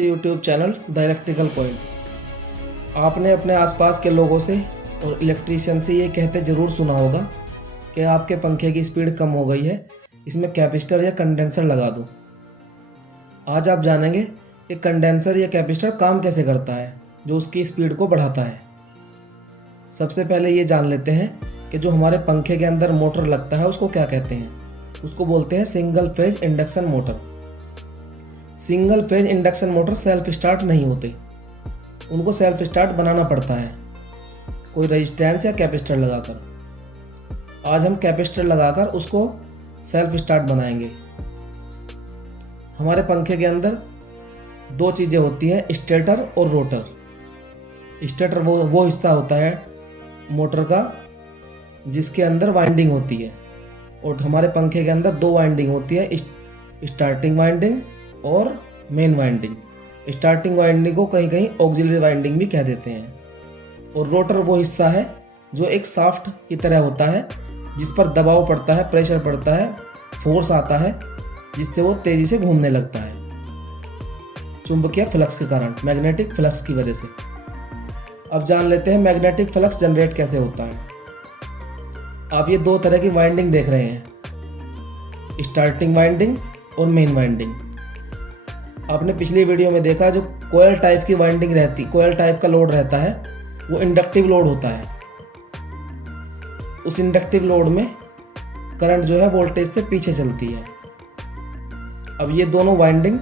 YouTube channel the electrical point. आपने अपने आसपास के लोगों से और इलेक्ट्रीशियन से ये कहते ज़रूर सुना होगा कि आपके पंखे की स्पीड कम हो गई है, इसमें कैपेसिटर या कंडेंसर लगा दो। आज आप जानेंगे कि कंडेंसर या कैपेसिटर काम कैसे करता है जो उसकी स्पीड को बढ़ाता है। सबसे पहले ये जान लेते हैं कि जो हमारे पंखे के अंदर मोटर लगता है उसको क्या कहते हैं। उसको बोलते हैं single phase induction motor. Single phase induction motor self start नहीं होते, उनको सेल्फ स्टार्ट बनाना पड़ता है कोई रेजिस्टेंस या कैपेसिटर लगाकर। आज हम कैपेसिटर लगाकर उसको सेल्फ स्टार्ट बनाएंगे। हमारे पंखे के अंदर दो चीज़ें होती हैं, स्टेटर और रोटर। स्टेटर वो हिस्सा होता है मोटर का जिसके अंदर वाइंडिंग होती है, और हमारे पंखे के अंदर दो वाइंडिंग होती है, स्टार्टिंग वाइंडिंग और मेन वाइंडिंग। स्टार्टिंग वाइंडिंग को कहीं कहीं ऑक्सिलरी वाइंडिंग भी कह देते हैं। और रोटर वो हिस्सा है जो एक शाफ्ट की तरह होता है जिस पर दबाव पड़ता है, प्रेशर पड़ता है, फोर्स आता है जिससे वो तेज़ी से घूमने लगता है चुंबकीय फ्लक्स के कारण, मैग्नेटिक फ्लक्स की वजह से। अब जान लेते हैं मैग्नेटिक फ्लक्स जनरेट कैसे होता है। आप ये दो तरह की वाइंडिंग देख रहे हैं, स्टार्टिंग वाइंडिंग और मेन वाइंडिंग। आपने पिछली वीडियो में देखा जो कोयल टाइप की वाइंडिंग रहती, कोयल टाइप का लोड रहता है, वो इंडक्टिव लोड होता है। उस इंडक्टिव लोड में करंट जो है वोल्टेज से पीछे चलती है। अब ये दोनों वाइंडिंग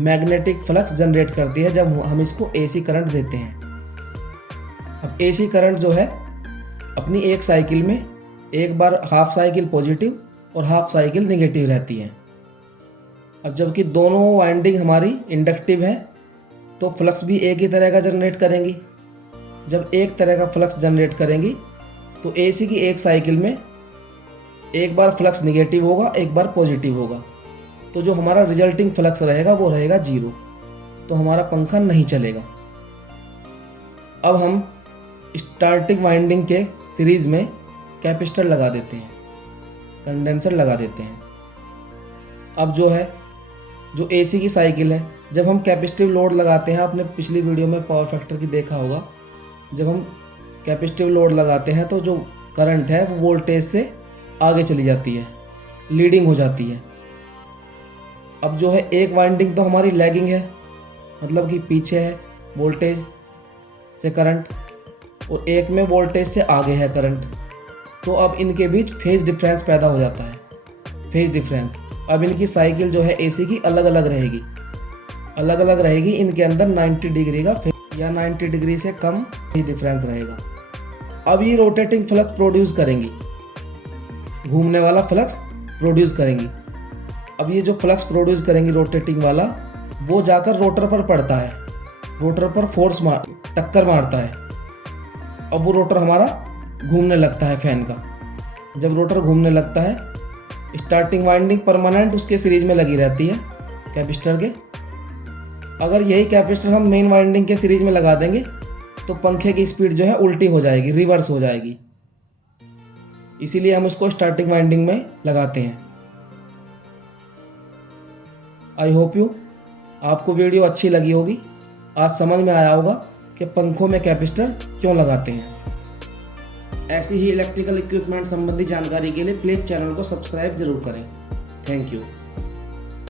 मैग्नेटिक फ्लक्स जनरेट करती है जब हम इसको एसी करंट देते हैं। अब एसी करंट जो है अपनी एक साइकिल में एक बार हाफ साइकिल पॉजिटिव और हाफ साइकिल नेगेटिव रहती है। अब जबकि दोनों वाइंडिंग हमारी इंडक्टिव है तो फ्लक्स भी एक ही तरह का जनरेट करेंगी। जब एक तरह का फ्लक्स जनरेट करेंगी तो एसी की एक साइकिल में एक बार फ्लक्स नेगेटिव होगा, एक बार पॉजिटिव होगा, तो जो हमारा रिजल्टिंग फ्लक्स रहेगा वो रहेगा जीरो, तो हमारा पंखा नहीं चलेगा। अब हम स्टार्टिंग वाइंडिंग के सीरीज़ में कैपेसिटर लगा देते हैं, कंडेंसर लगा देते हैं। अब जो एसी की साइकिल है, जब हम कैपेसिटिव लोड लगाते हैं, आपने पिछली वीडियो में पावर फैक्टर की देखा होगा, जब हम कैपेसिटिव लोड लगाते हैं तो जो करंट है वो वोल्टेज से आगे चली जाती है, लीडिंग हो जाती है। अब जो है एक वाइंडिंग तो हमारी लैगिंग है, मतलब कि पीछे है वोल्टेज से करंट, और एक में वोल्टेज से आगे है करंट। तो अब इनके बीच फेज डिफरेंस पैदा हो जाता है, फेज डिफरेंस। अब इनकी साइकिल जो है एसी की अलग अलग रहेगी, इनके अंदर 90 डिग्री का या 90 डिग्री से कम फेज डिफरेंस रहेगा। अब ये रोटेटिंग फ्लक्स प्रोड्यूस करेंगी, घूमने वाला फ्लक्स प्रोड्यूस करेंगी। अब ये जो फ्लक्स प्रोड्यूस करेंगी रोटेटिंग वाला, वो जाकर रोटर पर पड़ता है, रोटर पर टक्कर मारता है। अब वो रोटर हमारा घूमने लगता है फैन का। जब रोटर घूमने लगता है, स्टार्टिंग वाइंडिंग परमानेंट उसके सीरीज में लगी रहती है कैपेसिटर के। अगर यही कैपेसिटर हम मेन वाइंडिंग के सीरीज में लगा देंगे तो पंखे की स्पीड जो है उल्टी हो जाएगी, रिवर्स हो जाएगी। इसीलिए हम उसको स्टार्टिंग वाइंडिंग में लगाते हैं। आई होप यू आपको वीडियो अच्छी लगी होगी, आज समझ में आया होगा कि पंखों में कैपेसिटर क्यों लगाते हैं। ऐसी ही इलेक्ट्रिकल इक्विपमेंट संबंधी जानकारी के लिए प्लीज़ चैनल को सब्सक्राइब जरूर करें। Thank you.